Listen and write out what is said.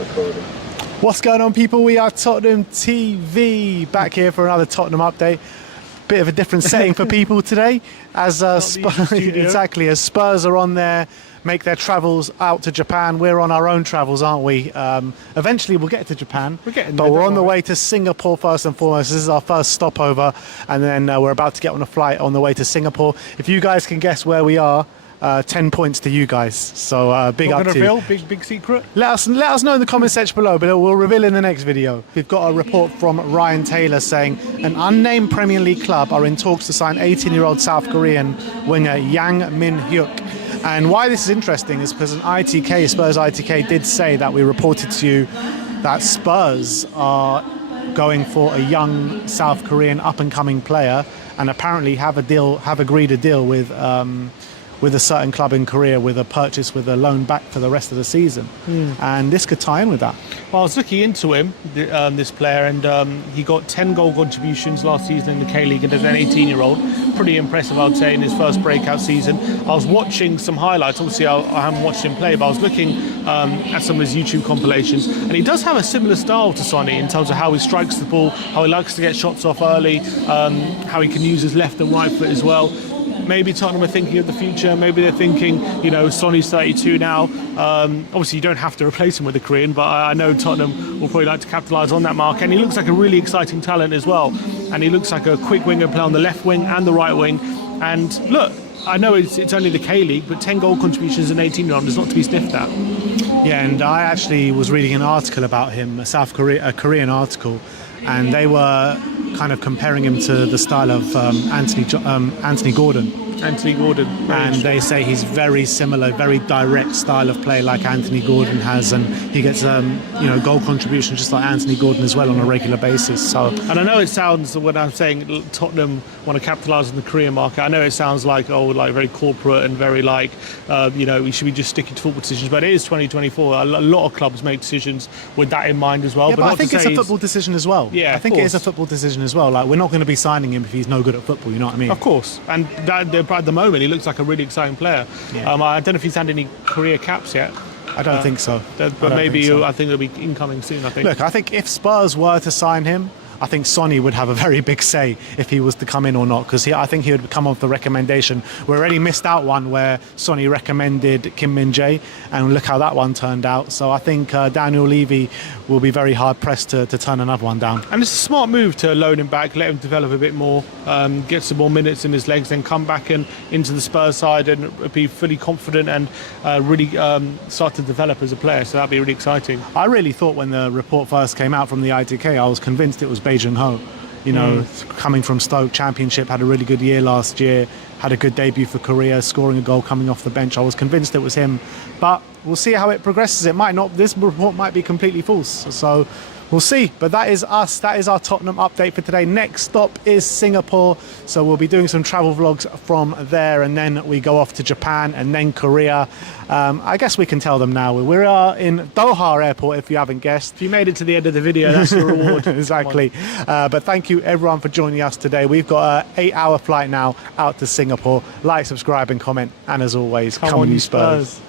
recording. What's going on, people? We are Tottenham TV, back here for another Tottenham update. Bit of a different setting for people today, as exactly as Spurs are on there, make their travels out to Japan. We're on our own travels, aren't we? Eventually we'll get to Japan, but we're on the way to Singapore first and foremost. This is our first stopover, and then we're about to get on a flight on the way to Singapore. If you guys can guess where we are, 10 points to you guys. So big up to you. Big secret. Let us know in the comment section below, but we'll reveal in the next video. We've got a report from Ryan Taylor saying an unnamed Premier League club are in talks to sign 18-year-old South Korean winger 양민혁. And why this is interesting is because Spurs ITK did say that we reported to you that Spurs are going for a young South Korean up-and-coming player, and apparently have agreed a deal with a certain club in Korea, with a purchase, with a loan back for the rest of the season. And this could tie in with that. Well, I was looking into him, this player, and he got 10 goal contributions last season in the K-League, and as an 18-year-old, pretty impressive, I would say, in his first breakout season. I was watching some highlights. Obviously, I haven't watched him play, but I was looking at some of his YouTube compilations, and he does have a similar style to Sonny in terms of how he strikes the ball, how he likes to get shots off early, how he can use his left and right foot as well. Maybe Tottenham are thinking of the future. Maybe they're thinking, you know, Sonny's 32 now. Obviously, you don't have to replace him with a Korean, but I know Tottenham will probably like to capitalise on that mark. And he looks like a really exciting talent as well. And he looks like a quick winger, play on the left wing and the right wing. And look, I know it's only the K-League, but 10 goal contributions as an 18-year-old is not to be sniffed at. Yeah, and I actually was reading an article about him, a Korean article, and they were kind of comparing him to the style of Anthony Gordon. And they say he's very similar, very direct style of play like Anthony Gordon has, and he gets goal contributions just like Anthony Gordon as well on a regular basis. So, and I know it sounds, when I'm saying Tottenham want to capitalise on the Korean market, I know it sounds like very corporate and very we should be just sticking to football decisions, but it is 2024. A lot of clubs make decisions with that in mind as well. Yeah, but I think it's a football decision as well. Yeah, I think it is a football decision as well. Like, we're not going to be signing him if he's no good at football. You know what I mean? Of course, and at the moment he looks like a really exciting player. Yeah. I don't know if he's had any career caps yet. I don't think so. But maybe I think they'll be incoming soon. I think. Look, I think if Spurs were to sign him, I think Sonny would have a very big say if he was to come in or not, because I think he would come off the recommendation. We already missed out one where Sonny recommended Kim Min-jae, and look how that one turned out. So I think Daniel Levy will be very hard pressed to turn another one down. And it's a smart move to loan him back, let him develop a bit more, get some more minutes in his legs, then come back into the Spurs side and be fully confident and really start to develop as a player. So that'd be really exciting. I really thought when the report first came out from the ITK, I was convinced it was Bae Jung-ho. Coming from Stoke Championship, had a really good year last year, had a good debut for Korea, scoring a goal coming off the bench. I was convinced it was him, but we'll see how it progresses. It might not. This report might be completely false, so we'll see. But that is us. That is our Tottenham update for today. Next stop is Singapore, so we'll be doing some travel vlogs from there, and then we go off to Japan and then Korea. I guess we can tell them now. We are in Doha Airport, if you haven't guessed. If you made it to the end of the video, that's your reward. Exactly. But thank you everyone for joining us today. We've got an 8-hour flight now out to Singapore. Like, subscribe and comment, and as always, come on you Spurs.